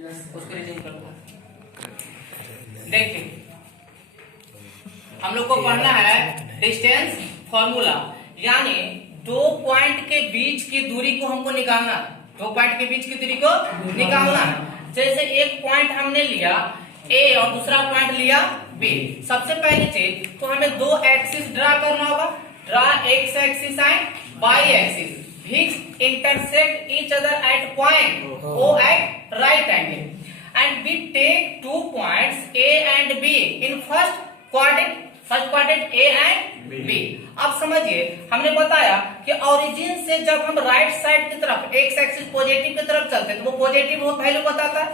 उसको रिज्यूम कर दो। देखिए हम लोग को पढ़ना है डिस्टेंस फॉर्मूला, यानी दो पॉइंट के बीच की दूरी को हमको निकालना है। दो पॉइंट के बीच की दूरी को निकालना है। जैसे एक पॉइंट हमने लिया ए और दूसरा पॉइंट लिया बी। सबसे पहली चीज तो हमें दो एक्सिस ड्रा करना होगा। Draw x axis and y axis which intersect each other at point O at right angle, and we take 2 points A and B in first quadrant A and B। अब समझिए हमने बताया कि origin से जब हम राइट साइड की तरफ एक्स एक्सिस पॉजिटिव की तरफ चलते हैं तो वो पॉजिटिव वैल्यू बताता है,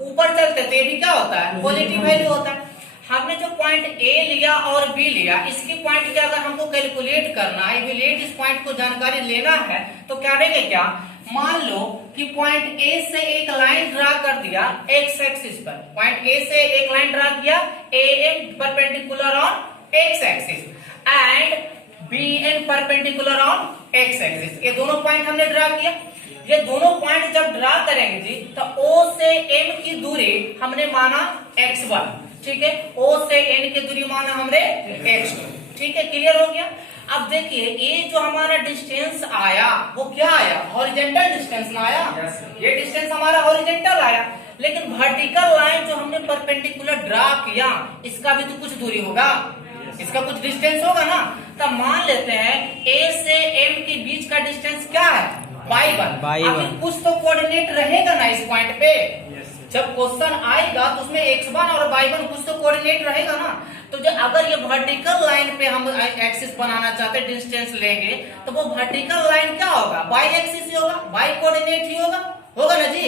ऊपर चलते तो ये भी क्या होता है पॉजिटिव वैल्यू होता है। हमने जो पॉइंट ए लिया और बी लिया, इसकी पॉइंट की अगर हमको कैलकुलेट करना है, इवेल्युएट इस पॉइंट को जानकारी लेना है तो क्या करेंगे, क्या मान लो कि पॉइंट ए से एक लाइन ड्रा कर दिया एक्स एक्सिस पर। पॉइंट ए से एक लाइन ड्रा किया A an perpendicular on X axis and B an perpendicular on X axis. ये दोनों पॉइंट हमने ड्रा किया। ये दोनों पॉइंट जब ड्रा करेंगे जी तो ओ से एम की दूरी हमने माना x1, ठीक है। ओ से एन की दूरी माना हमने x2, ठीक है। क्लियर हो गया। अब देखिए ये जो हमारा डिस्टेंस आया वो क्या आया, हॉरिजॉन्टल डिस्टेंस ना आया। ये डिस्टेंस हमारा हॉरिजॉन्टल आया, लेकिन वर्टिकल लाइन जो हमने परपेंडिकुलर ड्रा किया इसका भी तो कुछ दूरी होगा, इसका कुछ डिस्टेंस होगा ना। तब मान लेते हैं ए से एम के बीच का डिस्टेंस क्या है y1। कुछ तो कोऑर्डिनेट रहेगा ना इस पॉइंट पे। जब क्वेश्चन आएगा तो उसमें x1 और y1 कुछ तो कोऑर्डिनेट रहेगा ना। तो जो अगर ये वर्टिकल लाइन पे हम एक्सिस बनाना चाहते हैं, डिस्टेंस लेंगे तो वो वर्टिकल लाइन क्या होगा, y एक्सिस ही होगा, y कोऑर्डिनेट ही होगा ना जी।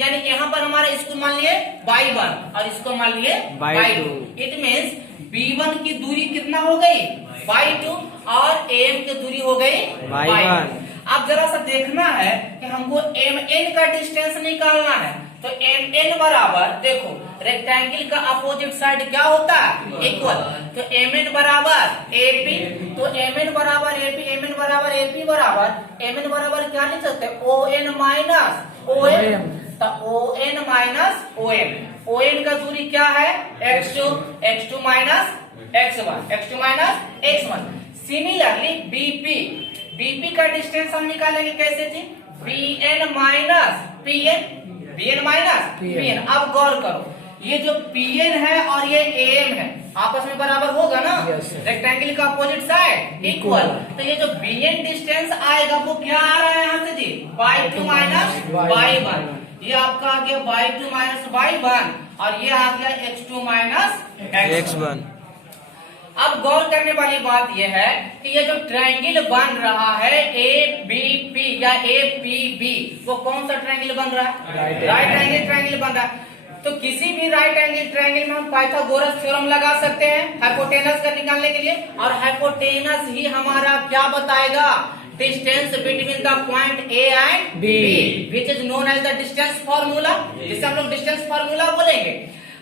यानी यहाँ पर हमारा इसको मान लिए y1 और इसको मान लिए y2। इट मीन्स b1 की दूरी कितना हो गई y2 और am की दूरी हो गई y1। अब जरा सा देखना है कि हमको mn का डिस्टेंस निकालना है। तो mn बराबर देखो रेक्टेंगल का अपोजिट साइड क्या होता है इक्वल। तो mn बराबर ap, तो mn बराबर ap, mn बराबर ap बराबर mn बराबर क्या लिख सकते हैं on माइनस om। तो on माइनस om, on का दूरी क्या है x2, x2 minus x1, x2 minus x1। Similarly bp का डिस्टेंस हम निकालेंगे कैसे जी, bn minus bn minus pn। अब गौर करो ये जो pn है और ये am है आपस में बराबर होगा ना, रेक्टेंगल का अपोजिट साइड इक्वल। तो ये जो bn डिस्टेंस आएगा वो क्या आ रहा है यहाँ से जी y2 माइनस y1। ये आपका आ गया y2 माइनस y1 और ये आ गया x2 माइनस x1। अब गौर करने वाली बात यह है कि ये जो ट्रायंगल बन रहा है ABP या APB, वो कौन सा ट्रायंगल बन रहा है, राइट एंगल ट्रायंगल बन रहा है। तो किसी भी राइट एंगल ट्रायंगल में हम पाइथागोरस थ्योरम लगा सकते हैं हाइपोटेनस का निकालने के लिए, और हाइपोटेनस ही हमारा क्या बताएगा, distance between the point A and B which is known as the distance formula, जिसे हम लोग डिस्टेंस फॉर्मूला बोलेंगे।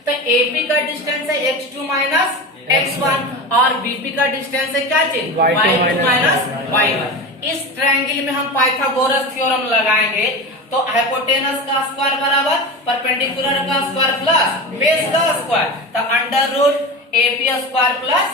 तो AP का डिस्टेंस है x2 माइनस x1 और BP का डिस्टेंस है क्या चीज y2 माइनस y1। इस ट्रायंगल में हम पाइथागोरस थ्योरम लगाएंगे तो हाइपोटेनस का स्क्वायर बराबर परपेंडिकुलर का स्क्वायर प्लस बेस का स्क्वायर, तो under root AP square plus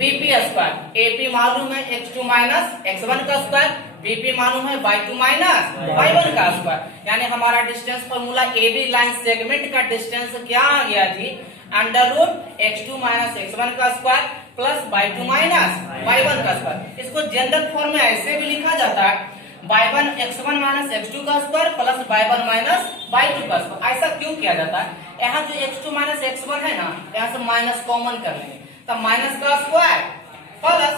BP square. AP मालूम है x2 माइनस x1 का स्क्वायर, BP मालूम है y2 माइनस y1 का स्क्वायर। यानी हमारा distance formula AB line segment का डिस्टेंस क्या आ गया जी, under root x2 minus x1 का square plus y2 minus y1 का स्क्वायर। इसको जनरल फॉर्म में ऐसे भी लिखा जाता है y1 x1 माइनस x2 का square plus y1 minus y2 का स्क्वायर। ऐसा क्यों किया जाता है, यहाँ जो x2 माइनस x1 है ना, यहाँ से माइनस कॉमन कर लेंगे तो माइनस का स्क्वायर प्लस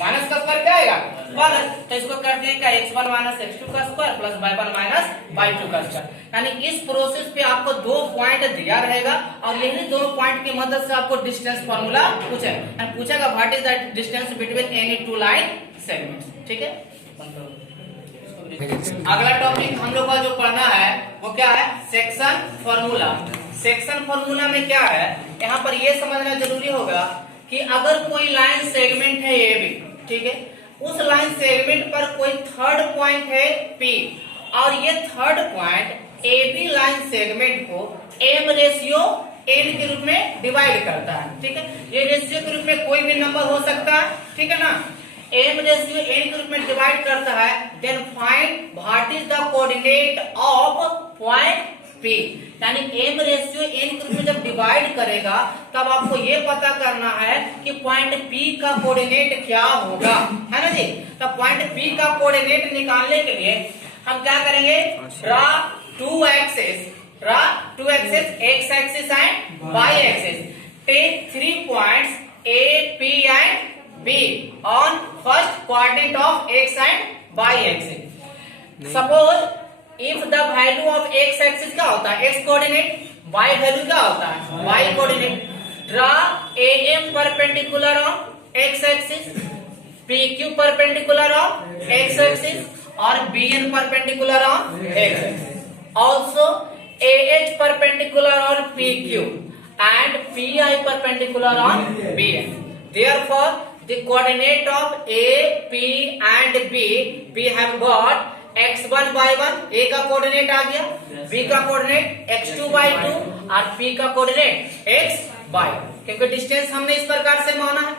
माइनस का स्क्वायर क्या आएगा प्लस, तो इसको कर देंगे x1 माइनस x2 का square plus y1 minus y2 का स्क्वायर। यानी इस प्रोसेस पे आपको दो पॉइंट दिया रहेगा और यही दोनों पॉइंट की मदद से आपको डिस्टेंस फॉर्मूला पूछेगा what is the distance between any two line segments, ठीक है। अगला टॉपिक हम लोग का जो पढ़ना है वो क्या है, सेक्शन फॉर्मूला। सेक्शन फॉर्मूला में क्या है, यहाँ पर ये समझना जरूरी होगा कि अगर कोई लाइन सेगमेंट है AB, ठीक है, उस लाइन सेगमेंट पर कोई थर्ड पॉइंट है P और ये third point A B line segment को m रेशियो n के रूप में डिवाइड करता है। ठीक है, ये रेशियो के रूप में कोई भी नंबर हो सकता है। ठीक है ना, m रेशियो n के रूप में डिवाइड करता है। Then find what is the coordinate of point P, यानी m रेशियो n के रूप में जब डिवाइड करेगा तब आपको ये पता करना है कि पॉइंट P का कोऑर्डिनेट क्या होगा, है ना जी। तब पॉइंट P का कोऑर्डिनेट निकालने के लिए हम क्या करेंगे, draw two axis x axis and y axis, take 3 points A, P and B on first quadrant of x and y axis. Suppose if the value of x axis क्या होता है, x कोऑर्डिनेट, y वैल्यू क्या होता है, y coordinate. Draw AM perpendicular on x axis, PQ perpendicular on x axis और BN perpendicular on x axis. Also AH perpendicular on PQ and PI perpendicular on BN. Therefore, the coordinate of A, P and B, we have got x1 y1, A का coordinate आ गया, B का coordinate x2 y2 और P का coordinate x y, क्योंकि distance हमने इस प्रकार से माना है।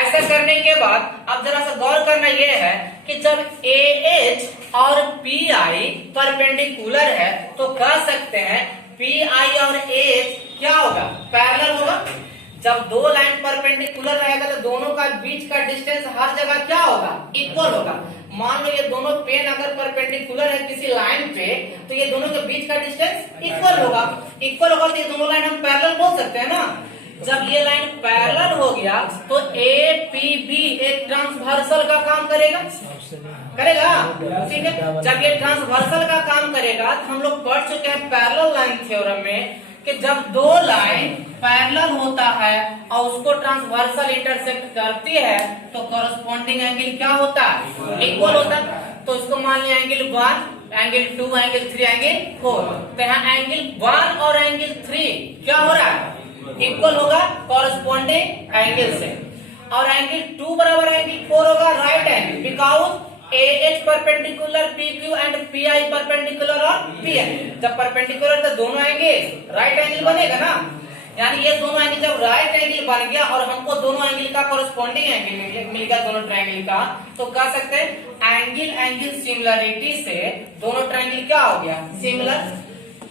ऐसा करने के बाद अब जरा सा गौर करना यह है कि जब AH और PI परपेंडिकुलर है तो कह सकते हैं PI और AH क्या होगा, पैरेलल होगा। जब दो लाइन परपेंडिकुलर रहेगा तो दोनों का बीच का डिस्टेंस हर जगह क्या होगा, इक्वल होगा। मान लो ये दोनों पेन अगर परपेंडिकुलर है किसी लाइन पे तो ये दोनों के बीच का डिस्टेंस इक्वल होगा। इक्वल होगा तो ये दोनों लाइन हम पैरेलल बोल सकते हैं ना। जब ये लाइन पैरेलल हो गया तो APB एक ट्रांसवर्सल का काम करेगा, ठीक है। जब ये ट्रांसवर्सल का काम करेगा तो हम लोग पढ़ चुके हैं पैरेलल लाइन थ्योरम में कि जब दो लाइन पैरेलल होता है और उसको ट्रांसवर्सल इंटरसेक्ट करती है तो कॉरस्पॉन्डिंग एंगल क्या होता है, इक्वल होता है। तो इसको मान लिया एंगल 1, एंगल 2, एंगल 3, एंगल 4। तो यहाँ एंगल 1 और एंगल 3 क्या हो रहा है, इक्वल होगा कॉरस्पॉन्डिंग एंगल से। और एंगल 2 बराबर एंगल 4 होगा right angle, because AH perpendicular PQ and PI perpendicular और PN। जब परपेंडिकुलर तो दोनों एंगल राइट एंगल बनेगा ना, यानी ये दोनों एंगल जब राइट एंगल बन गया और हमको दोनों एंगल का कॉरस्पॉन्डिंग एंगल मिल गया दोनों ट्रायंगल का, तो कह सकते हैं एंगल सिमिलरिटी से दोनों ट्रायंगल क्या हो गया, सिमिलर।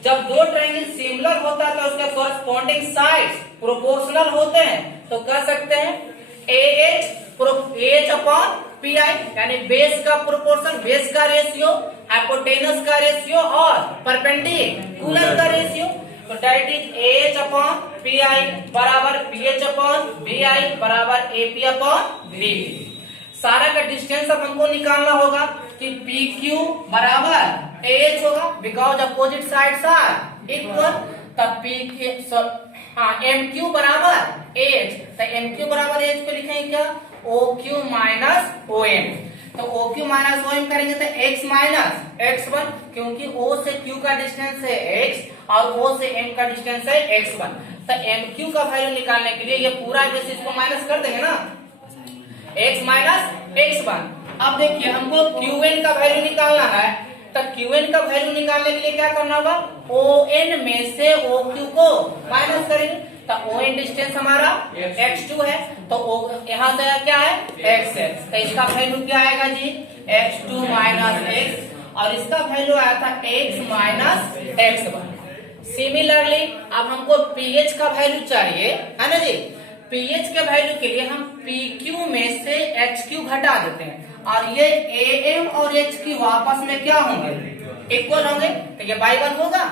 जब दो ट्रायंगल सिमिलर होता है तो उसके कॉरस्पॉन्डिंग साइड्स प्रोपोर्शनल होते हैं, तो कह सकते हैं AH अपॉन PI, यानी बेस का प्रोपोर्शन, बेस का रेशियो, हाइपोटेनस का रेशियो और परपेंडिकुलर का रेशियो। तो that is AH upon PI बराबर PH अपॉन BI बराबर AP अपॉन BP। सारा का डिस्टेंस अब हमको निकालना होगा कि PQ बराबर AH होगा, because opposite sides are equal. तब MQ बराबर AH, तो MQ बराबर AH को लिखेंगे क्या, OQ माइनस OM। तो OQ माइनस OM करेंगे तो X माइनस X1, क्योंकि O से Q का डिस्टेंस है X और O से M का डिस्टेंस है X1। तो MQ का वैल्यू निकालने के लिए ये पूरा बेसिस को माइनस कर देंगे ना, X माइनस X1। अब देखिए हमको QN का वैल्यू निकालना है, तो QN का वैल्यू निकालने के लिए क्या करना होगा, ON में से OQ को माइनस करेंगे। तो ON डिस्टेंस हमारा X2 है, तो यहाँ से क्या है XX, तो इसका वैल्यू क्या आएगा जी, X2 माइनस X, और इसका वैल्यू आया था X माइनस X1। सिमिलरली अब हमको PH का वैल्यू चाहिए, है ना जी। PH के वैल्यू के लिए हम PQ में से HQ घटा देते हैं और ये AM और HQ आपस में क्या होंगे, इक्वल होंगे, तो ये y1 होगा।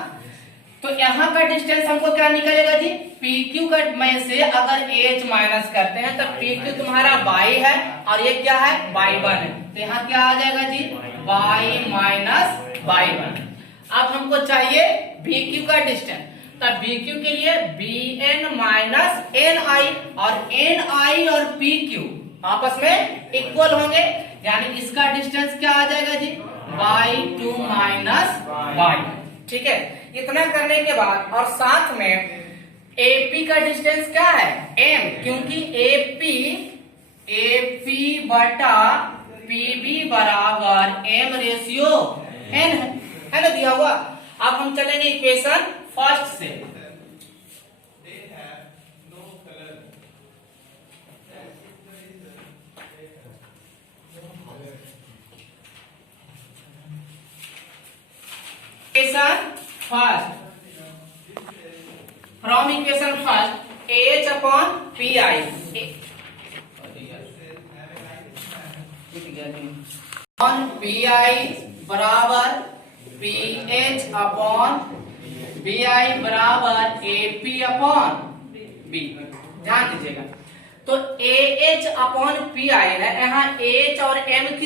तो यहाँ का डिस्टेंस हमको क्या निकलेगा जी, PQ का में से अगर AH माइनस करते हैं तो PQ तुम्हारा y है और ये क्या है, y1 है। तो यहाँ क्या आ जाएगा जी, y माइनस y1। अब हमको चाहिए BQ का डिस्टेंस, तो BQ के लिए BN माइनस NI, और NI और PQ आपस में इक्वल होंगे, यानी इसका डिस्टेंस क्या आ जाएगा जी, y2 माइनस y। ठीक है, इतना करने के बाद और साथ में AP का डिस्टेंस क्या है, M, क्योंकि AP बटा PB बराबर M रेशियो N है। है ना दिया हुआ। अब हम चलेंगे इक्वेशन फर्स्ट से। Equation first, from equation first AH upon PI, on PI बराबर PH अपॉन BI बराबर AP अपॉन B। ध्यान दीजिएगा, तो AH अपॉन PI है, यहाँ AH और MQ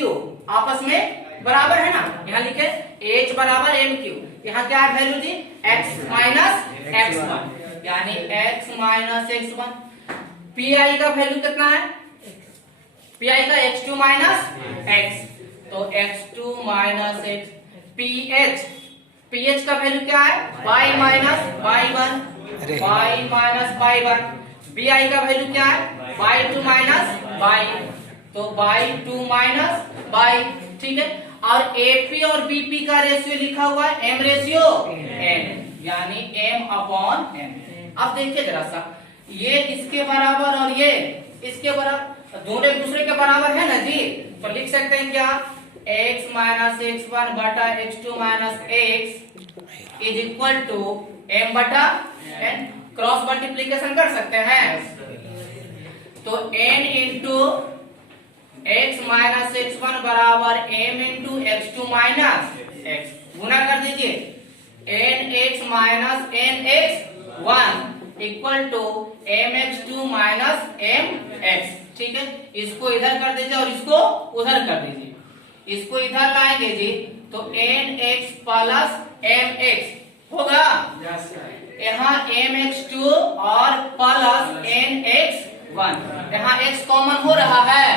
आपस में बराबर है ना, यहाँ लिखे AH बराबर MQ, यहाँ क्या है वैल्यू दी x माइनस x1, यानी x माइनस x1। PI का वैल्यू कितना है, PI का x2 माइनस x, तो x2 माइनस x। PH का वैल्यू क्या है y minus y1, y minus y1। BI का वैल्यू क्या है y2 माइनस y, तो y2 माइनस y, ठीक है। और AP और BP का रेशियो लिखा हुआ है m रेशियो n, यानी m अपॉन n। अब देखिए जरा सा, ये इसके बराबर और ये इसके बराबर, दोनों एक दूसरे के बराबर है ना जी, तो लिख सकते हैं क्या x माइनस x1 बटा x2 minus x is equal to m बटा n। क्रॉस मल्टीप्लीकेशन कर सकते हैं, तो n into x minus x1 बराबर m into x2 minus x, गुना कर दीजिए nx minus nx1 equal to mx2 minus mx, ठीक है। इसको इधर कर दीजिए और इसको उधर कर दीजिए, इसको इधर लाएंगे जी तो nx प्लस mx होगा, यहाँ mx2 और प्लस nx1, यहाँ x कॉमन हो रहा है,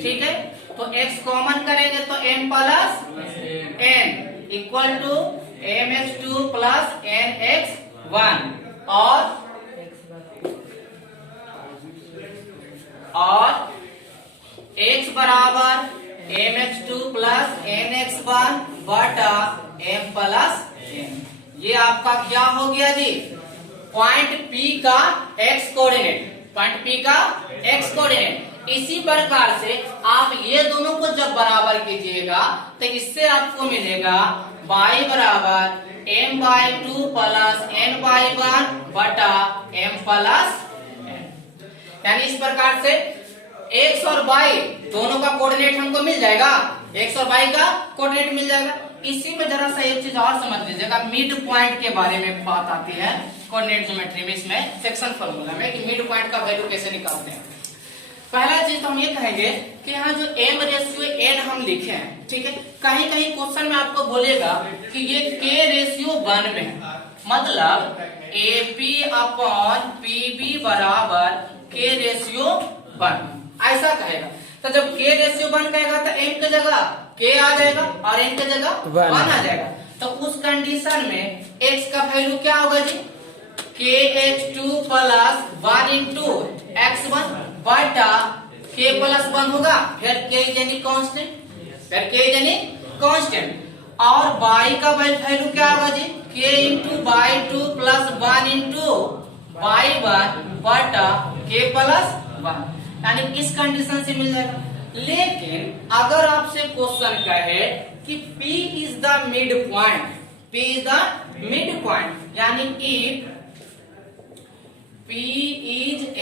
ठीक है। तो x कॉमन करेंगे तो m plus n equal to mx2 plus nx1 और x बराबर mx2 प्लस nx1 बटा m प्लस n। ये आपका क्या हो गया जी, पॉइंट P का x कोऑर्डिनेट, पॉइंट P का x कोऑर्डिनेट। इसी प्रकार से आप ये दोनों को जब बराबर कीजिएगा तो इससे आपको मिलेगा y बराबर m/2 प्लस n/1 बटा m प्लस n। यानी इस प्रकार से x और y दोनों का कोऑर्डिनेट हमको मिल जाएगा, x और y का कोऑर्डिनेट मिल जाएगा। इसी में जरा सा एक चीज और समझ लीजिएगा, मिड पॉइंट के बारे में बात आती है कोऑर्डिनेट ज्योमेट्री में, इसमें सेक्शन फार्मूला में कि मिड पॉइंट का वैल्यू कैसे निकालते हैं। पहला चीज तो हम ये कहेंगे कि यहाँ जो m रेशियो n हम लिखे हैं, ठीक है, कहीं कहीं क्वेश्चन में आपको बोलेगा कि ये k रेशियो 1 में है, मतलब AP अपॉन PB बराबर k रेशियो 1, ऐसा कहेगा। तो जब k रेशियो 1 कहेगा तो m की जगह k आ जाएगा और n की जगह 1 आ जाएगा। तो उस कंडीशन में x का वैल्यू क्या होगा जी, kx2 प्लस 1 इंटू x1 बटा k प्लस 1 होगा, फिर k यानी कांस्टेंट, फिर k यानी कांस्टेंट। और y का वैल्यू क्या होगा जी, k into y2 plus 1 into y1 बटा k प्लस 1, यानी इस कंडीशन से मिल जाएगा। लेकिन अगर आपसे क्वेश्चन कहे कि P is the mid point, P is the mid point, यानी if P is a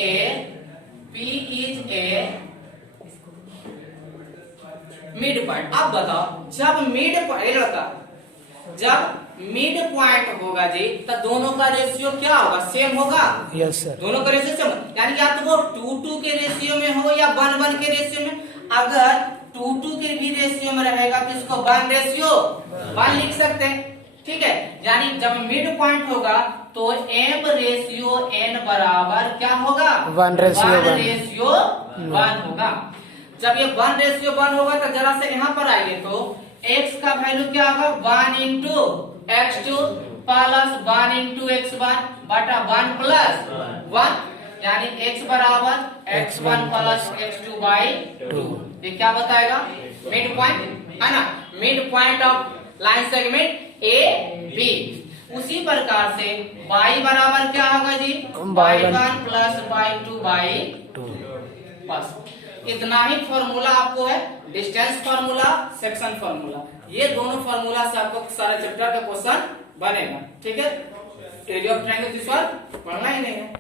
mid point. अब बताओ जब मिड पॉइंट, जब मिड पॉइंट होगा जी तो दोनों का रेशियो क्या होगा, सेम होगा। यस सर, दोनों का रेशियो सेम, यानी या तो वो 2:2 के रेशियो में हो या 1:1 के रेशियो में। अगर 2:2 के भी रेशियो में रहेगा तो इसको 1:1 लिख सकते हैं, ठीक है। यानी जब मिड पॉइंट होगा तो m रेशियो n बराबर क्या होगा, 1:1 होगा। जब ये 1:1 होगा तो जरा से यहाँ पर आइए तो x का वैल्यू क्या होगा 1 into x2 plus 1 into x1 बटा 1 प्लस 1, यानी x बराबर x1 प्लस x2 बाई 2। ये क्या बताएगा, मिड पॉइंट है ना, mid point of line segment A B. उसी प्रकार से y बराबर क्या होगा जी, y1 प्लस y2 बाई 2। बस इतना ही फॉर्मूला आपको है, डिस्टेंस फॉर्मूला, सेक्शन फॉर्मूला। ये दोनों फॉर्मूला से आपको सारे चैप्टर का क्वेश्चन बनेगा। ठीक है, area of triangle this one पढ़ना ही नहीं है।